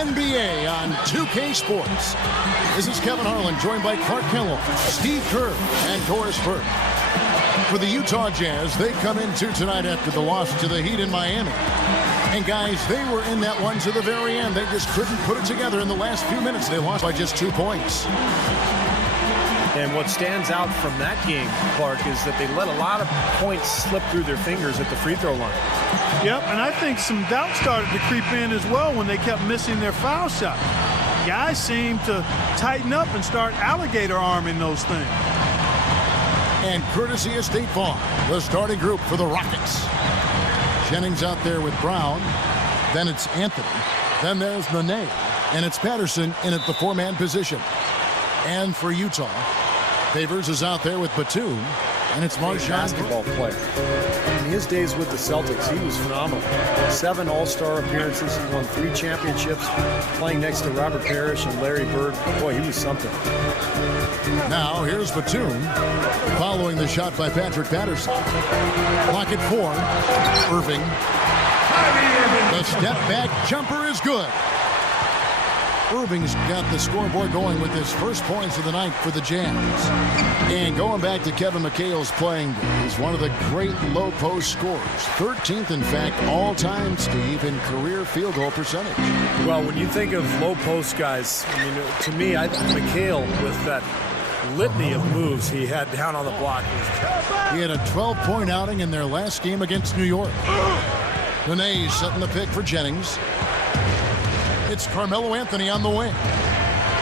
NBA on 2K Sports. This is Kevin Harlan, joined by Clark Kellogg, Steve Kerr, and Doris Burke. For the Utah Jazz, they come into tonight after the loss to the Heat in Miami. And guys, they were in that one to the very end. They just couldn't put it together in the last few minutes. They lost by just 2 points. And what stands out from that game, Clark, is that they let a lot of points slip through their fingers at the free throw line. Yep, and I think some doubt started to creep in as well when they kept missing their foul shot. Guys seem to tighten up and start alligator arming those things. And courtesy of State Farm, the starting group for the Rockets. Jennings out there with Brown. Then it's Anthony. Then there's Nene. And it's Patterson in at the four-man position. And for Utah, Favors is out there with Batum, and it's Marshall. Basketball player. In his days with the Celtics, he was phenomenal. 7 All-Star appearances, he won 3 championships, playing next to Robert Parrish and Larry Bird. Boy, he was something. Now here's Batum, following the shot by Patrick Patterson. Clock at 4. Irving. The step-back jumper is good. Irving's got the scoreboard going with his first points of the night for the Jazz. And going back to Kevin McHale's playing days, one of the great low-post scorers. 13th, in fact, all-time, Steve, in career field goal percentage. Well, when you think of low-post guys, I mean, to me, McHale, with that litany of moves he had down on the block. He had a 12-point outing in their last game against New York. Nene setting the pick for Jennings. It's Carmelo Anthony on the wing.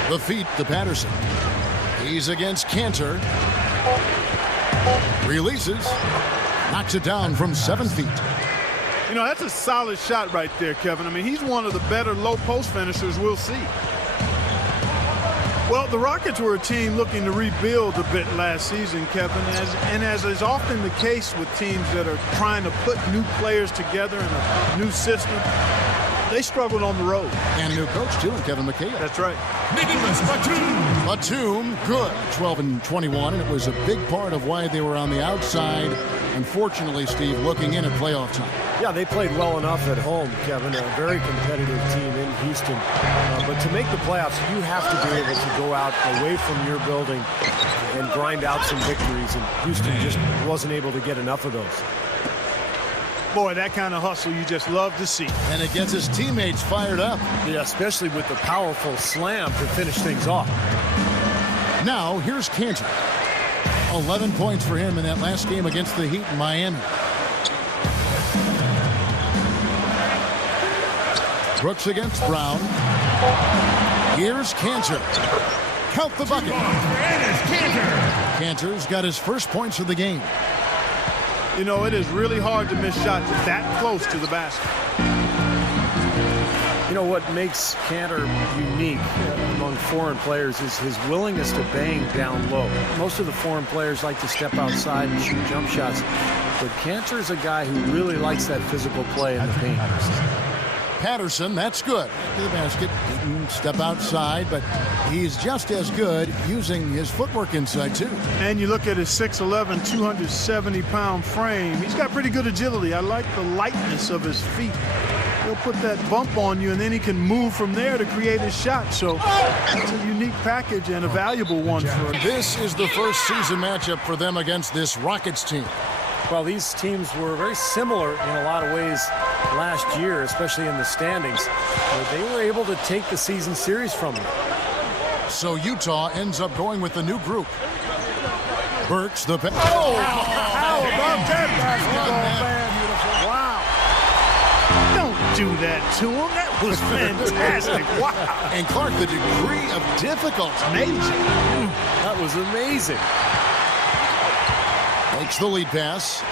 The feet to Patterson. He's against Cantor. Releases. Knocks it down from 7 feet. You know, that's a solid shot right there, Kevin. I mean, he's one of the better low-post finishers we'll see. Well, the Rockets were a team looking to rebuild a bit last season, Kevin, as is often the case with teams that are trying to put new players together in a new system. They struggled on the road. And a new coach, too, and Kevin McHale. That's right. Nicholas Batum. Batum, good. 12 and 21, and it was a big part of why they were on the outside. Unfortunately, Steve, looking in at playoff time. Yeah, they played well enough at home, Kevin. A very competitive team in Houston. But to make the playoffs, you have to be able to go out away from your building and grind out some victories. And Houston just wasn't able to get enough of those. Boy, that kind of hustle you just love to see. And it gets his teammates fired up. Yeah, especially with the powerful slam to finish things off. Now, here's Cantor. 11 points for him in that last game against the Heat in Miami. Brooks against Brown. Here's Cantor. Count the bucket. Cantor's got his first points of the game. You know, it is really hard to miss shots that close to the basket. You know, what makes Cantor unique among foreign players is his willingness to bang down low. Most of the foreign players like to step outside and shoot jump shots, but Cantor's a guy who really likes that physical play in the paint. Patterson, that's good. To the basket, he can step outside, but he's just as good using his footwork inside, too. And you look at his 6'11", 270-pound frame. He's got pretty good agility. I like the lightness of his feet. He'll put that bump on you, and then he can move from there to create his shot. So it's a unique package and a valuable one for him. This is the first season matchup for them against this Rockets team. Well, these teams were very similar in a lot of ways last year, especially in the standings. But they were able to take the season series from them. So Utah ends up going with the new group. Burks, the... Oh! How about that basketball, man? Wow. Don't do that to him. That was fantastic. Wow. And Clark, the degree of difficulty. Amazing. That was amazing. Makes the lead pass.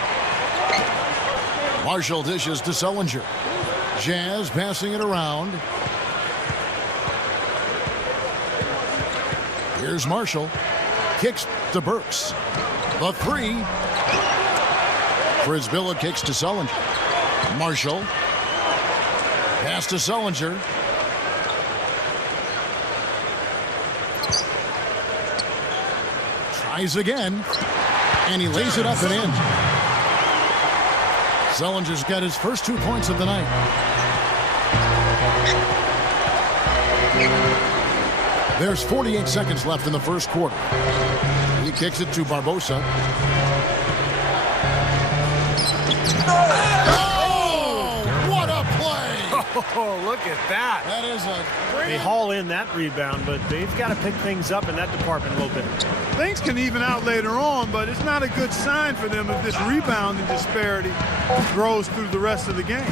Marshall dishes to Sullinger. Jazz passing it around. Here's Marshall. Kicks to Burks. The three. Frisbilla kicks to Sullinger. Marshall. Pass to Sullinger. Tries again. And he lays it up and in. Sullinger's got his first 2 points of the night. There's 48 seconds left in the first quarter. He kicks it to Barbosa. Oh, what a play! Oh, look at that. That is a great... They haul in that rebound, but they've got to pick things up in that department a little bit. Things can even out later on, but it's not a good sign for them if this rebounding disparity grows through the rest of the game.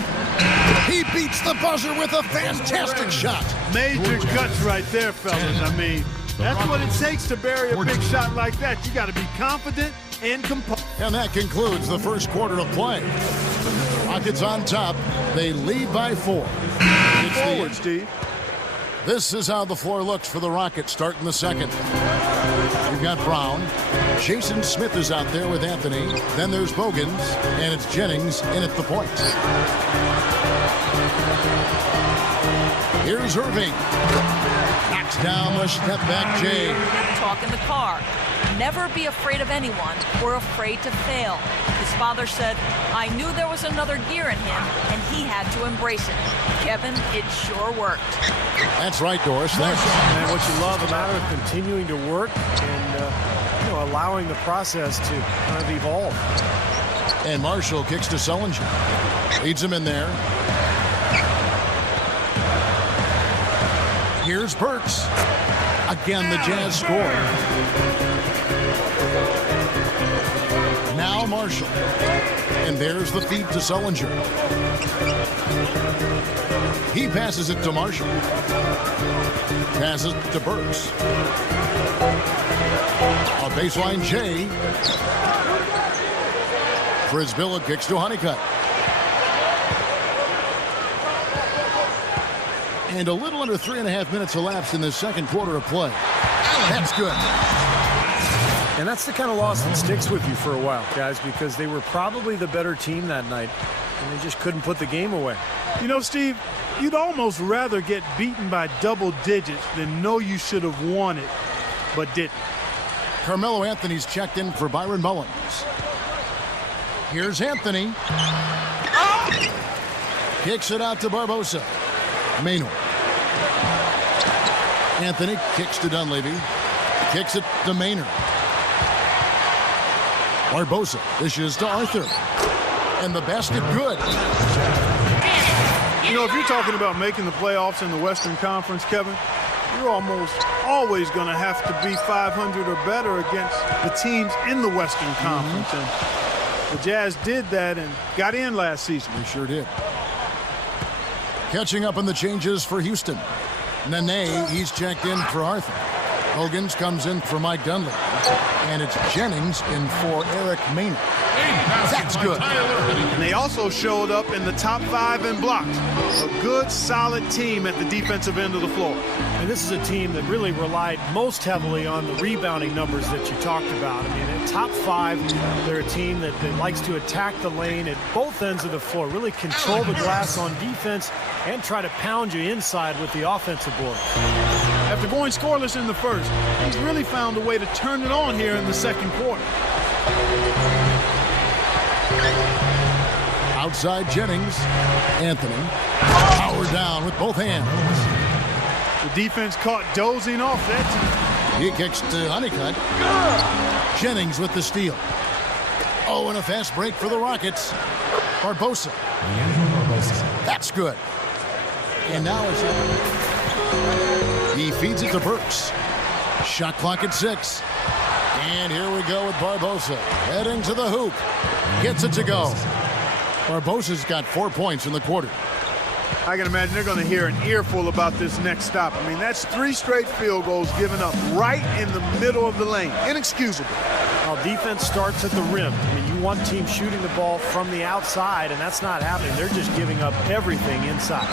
He beats the buzzer with a fantastic shot. Major guts right there, fellas. I mean, that's what it takes to bury a big shot like that. You got to be confident and composed. And that concludes the first quarter of play. Rockets on top. They lead by 4. Forward, Steve. This is how the floor looks for the Rockets starting the second. You've got Brown. Jason Smith is out there with Anthony. Then there's Bogans, and it's Jennings in at the point. Here's Irving. Knocks down the step-back J. Talk in the car. Never be afraid of anyone or afraid to fail. His father said, I knew there was another gear in him, and he had to embrace it. Kevin, it sure worked. That's right, Doris. Thanks. And what you love about it, continuing to work and allowing the process to kind of evolve. And Marshall kicks to Sullinger. Leads him in there. Here's Burks. Again, the Jazz score. Now Marshall. And there's the feed to Sullinger. He passes it to Marshall. Passes it to Burks. A baseline J. Frisbilla kicks to Honeycutt. And a little under 3.5 minutes elapsed in the second quarter of play. That's good. And that's the kind of loss that sticks with you for a while, guys, because they were probably the better team that night, and they just couldn't put the game away. You know, Steve, you'd almost rather get beaten by double digits than know you should have won it, but didn't. Carmelo Anthony's checked in for Byron Mullins. Here's Anthony. Kicks it out to Barbosa. Maynard. Anthony kicks to Dunleavy. Kicks it to Maynard. Barbosa dishes to Arthur. And the basket good. You know, if you're talking about making the playoffs in the Western Conference, Kevin, you're almost always going to have to be 500 or better against the teams in the Western Conference. And the Jazz did that and got in last season. They sure did. Catching up on the changes for Houston. Nene, he's checked in for Arthur. Hogans comes in for Mike Dunleavy. And it's Jennings in for Eric Maynard. That's good. And they also showed up in the top 5 in blocks. A good, solid team at the defensive end of the floor. And this is a team that really relied most heavily on the rebounding numbers that you talked about. I mean, at top 5, they're a team that likes to attack the lane at both ends of the floor, really control the glass on defense, and try to pound you inside with the offensive board. After going scoreless in the first, he's really found a way to turn it on here in the second quarter. Outside Jennings. Anthony. Power down with both hands. The defense caught dozing off that. He kicks to Honeycutt. Jennings with the steal. Oh, and a fast break for the Rockets. Barbosa. That's good. And now he feeds it to Burks. Shot clock at 6. And here we go with Barbosa. Heading to the hoop. Gets it to go. Barbosa's got 4 points in the quarter. I can imagine they're going to hear an earful about this next stop. I mean, that's 3 straight field goals given up right in the middle of the lane. Inexcusable. Well, defense starts at the rim. I mean, you want teams shooting the ball from the outside, and that's not happening. They're just giving up everything inside.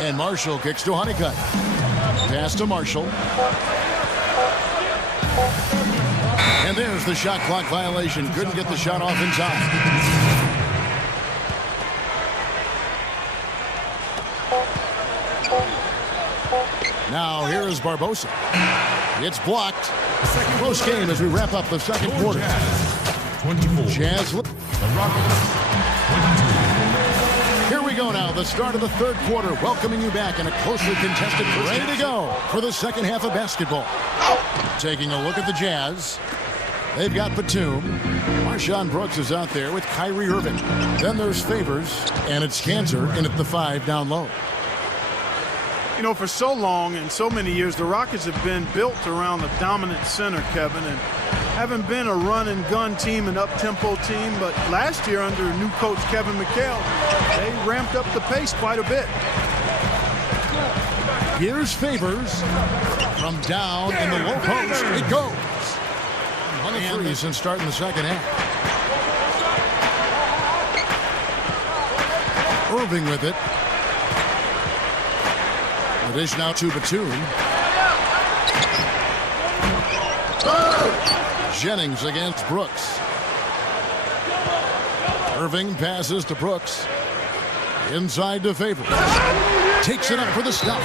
And Marshall kicks to Honeycutt. Pass to Marshall. And there's the shot clock violation. Couldn't get the shot off in time. Now here is Barbosa. It's blocked. Close game as we wrap up the second quarter. 24. Jazz. The Rockets, 22. Here we go now, the start of the third quarter, welcoming you back in a closely contested first. Ready to go for the second half of basketball. Taking a look at the Jazz. They've got Batum. Marshawn Brooks is out there with Kyrie Irving. Then there's Favors, and it's Cantor in at the 5 down low. You know, for so long and so many years, the Rockets have been built around the dominant center, Kevin, and haven't been a run-and-gun team, an up-tempo team. But last year, under new coach Kevin McHale, they ramped up the pace quite a bit. Here's Favors from down in the low post. It goes. On the threes and starting the second half. Irving with it. The dish now to Batum. Jennings against Brooks. Irving passes to Brooks. Inside to Favors. Takes it up for the stop.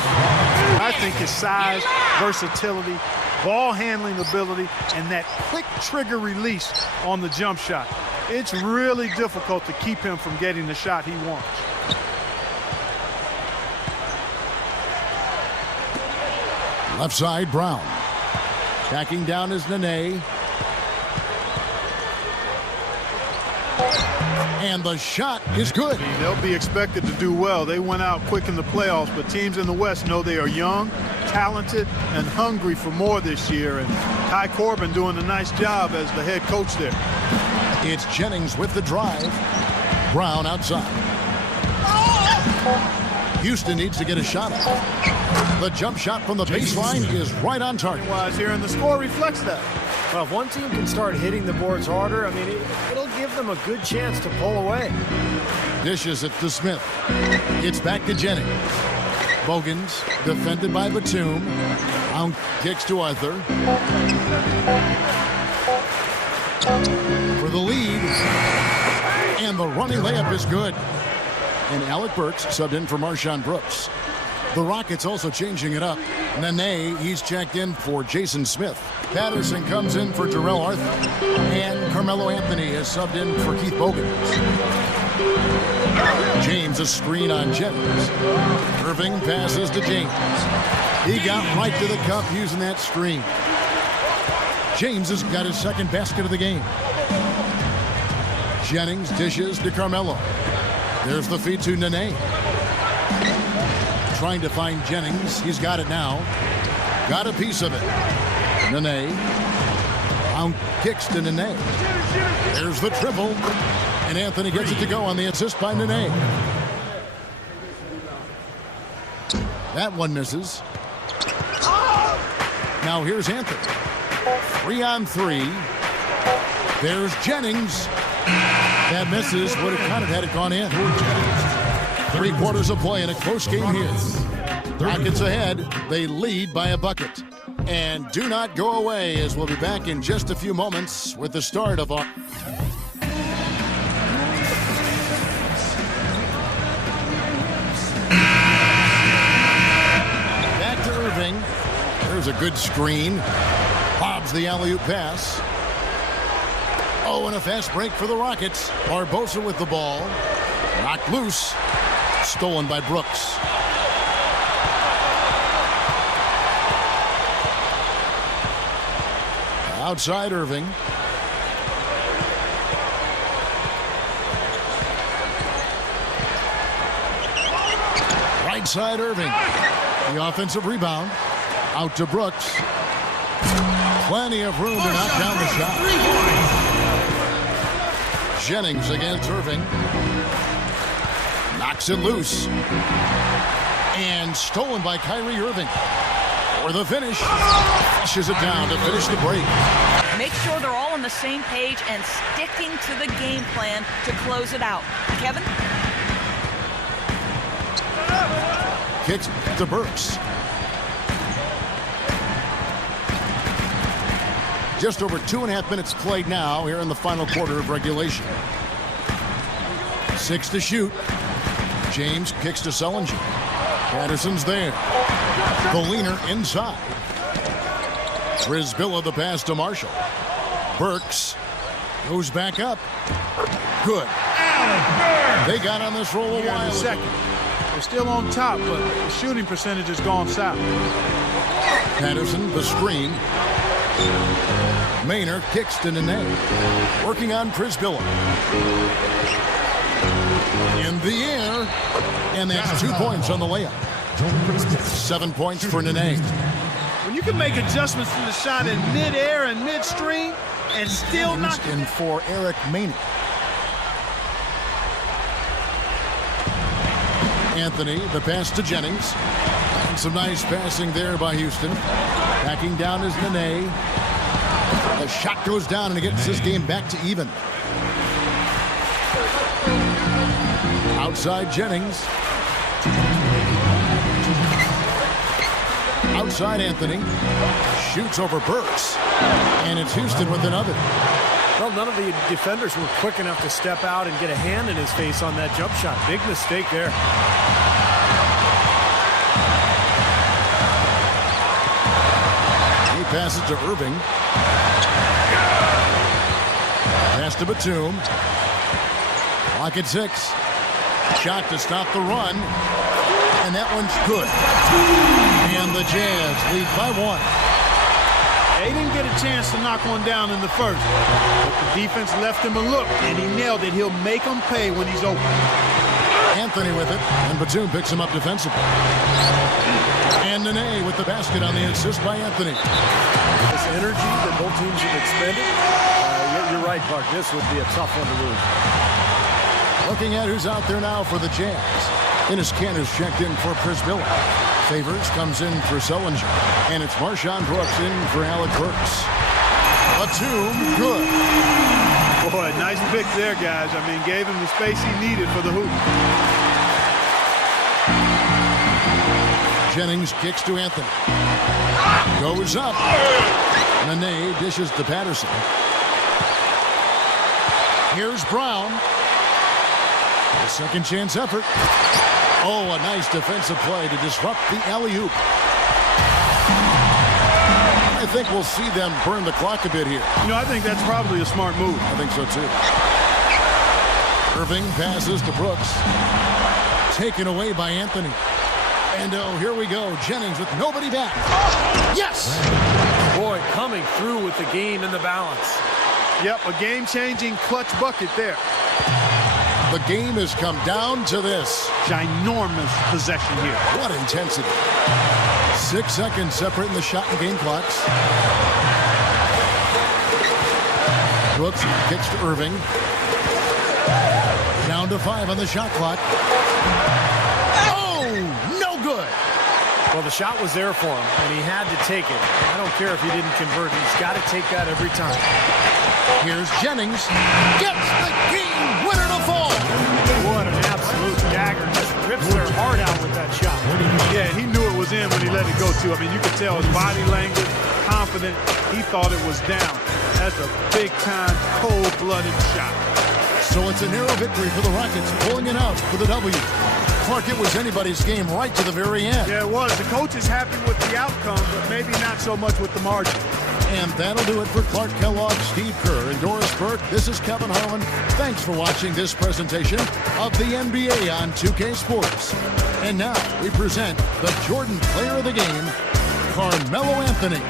I think his size, versatility, ball handling ability, and that quick trigger release on the jump shot. It's really difficult to keep him from getting the shot he wants. Left side, Brown. Backing down is Nene. And the shot is good. They'll be expected to do well. They went out quick in the playoffs, but teams in the West know they are young, talented, and hungry for more this year. And Ty Corbin doing a nice job as the head coach there. It's Jennings with the drive. Brown outside. Houston needs to get a shot off. The jump shot from the baseline is right on target. Here, and the score reflects that. Well, if one team can start hitting the boards harder, I mean, it'll give them a good chance to pull away. Dishes it to Smith. It's back to Jennings. Bogans defended by Batum. Brown kicks to Arthur. For the lead. And the running layup is good. And Alec Burks subbed in for Marshawn Brooks. The Rockets also changing it up. Nene, he's checked in for Jason Smith. Patterson comes in for Jarrell Arthur. And Carmelo Anthony is subbed in for Keith Bogans. James a screen on Jennings. Irving passes to James. He got right to the cup using that screen. James has got his second basket of the game. Jennings dishes to Carmelo. There's the feed to Nene. Trying to find Jennings. He's got it now. Got a piece of it. Nene. Brown kicks to Nene. There's the triple. And Anthony gets it to go on the assist by Nene. That one misses. Now here's Anthony. 3-on-3. There's Jennings. That misses. Would have kind of had it gone in. 3 quarters of play in a close game here. Rockets ahead. They lead by a bucket. And do not go away, as we'll be back in just a few moments with the start of our... Back to Irving. There's a good screen. Bobs the alley-oop pass. Oh, and a fast break for the Rockets. Barbosa with the ball. Knocked loose. Stolen by Brooks. Outside Irving. Right side Irving. The offensive rebound. Out to Brooks. Plenty of room to knock down the shot. Jennings against Irving. Knocks it loose. And stolen by Kyrie Irving. For the finish. Pushes it down to finish the break. Make sure they're all on the same page and sticking to the game plan to close it out. Kevin? Kicks to Burks. Just over 2.5 minutes played now here in the final quarter of regulation. 6 to shoot. James kicks to Sullinger. Patterson's there. The leaner inside. Brisbilla the pass to Marshall. Burks goes back up. Good. They got on this roll a Here in while a second. ago. They're still on top, but the shooting percentage has gone south. Patterson, the screen. Maynard kicks to Nene. Working on Prisbilla. In the air. And that's 2 points on the layup. 7 points for Nene. When you can make adjustments to the shot in mid-air and midstream and still not... In for Eric Maynard. Anthony, the pass to Jennings. And some nice passing there by Houston. Backing down is Nene. The shot goes down and it gets this game back to even. Outside Jennings. Outside Anthony. Shoots over Burks. And it's Houston with another. Well, none of the defenders were quick enough to step out and get a hand in his face on that jump shot. Big mistake there. He passes to Irving. Pass to Batum. Clock at 6. Shot to stop the run. And that one's good. And the Jazz lead by 1. They didn't get a chance to knock one down in the first. But the defense left him a look, and he nailed it. He'll make them pay when he's open. Anthony with it, and Batum picks him up defensively. And Nene with the basket on the assist by Anthony. This energy that both teams have expended, you're right, Clark. This would be a tough one to lose. Looking at who's out there now for the Jazz. Enes Kanter's checked in for Prisbilla. Favors comes in for Sullinger. And it's Marshawn Brooks in for Alec Burks. Batum, good. Boy, nice pick there, guys. I mean, gave him the space he needed for the hoop. Jennings kicks to Anthony. Goes up. Nene dishes to Patterson. Here's Brown. A second chance effort. Oh, a nice defensive play to disrupt the alley-oop. I think we'll see them burn the clock a bit here. You know, I think that's probably a smart move. I think so, too. Irving passes to Brooks. Taken away by Anthony. And, oh, here we go. Jennings with nobody back. Yes! Boy, coming through with the game in the balance. Yep, a game-changing clutch bucket there. The game has come down to this. Ginormous possession here. What intensity. 6 seconds separating the shot and game clocks. Brooks kicks to Irving. Down to 5 on the shot clock. Oh, no good. Well, the shot was there for him, and he had to take it. I don't care if he didn't convert. He's got to take that every time. Here's Jennings. Gets the game winner to fall. What an absolute dagger. Just rips their heart out with that shot. Yeah, he knew it was in when he let it go, too. I mean, you could tell his body language, confident. He thought it was down. That's a big-time, cold-blooded shot. So it's a narrow victory for the Rockets, pulling it out for the W. Clark, it was anybody's game right to the very end. Yeah, it was. The coach is happy with the outcome, but maybe not so much with the margin. And that'll do it for Clark Kellogg, Steve Kerr, and Doris Burke. This is Kevin Harlan. Thanks for watching this presentation of the NBA on 2K Sports. And now we present the Jordan Player of the Game, Carmelo Anthony.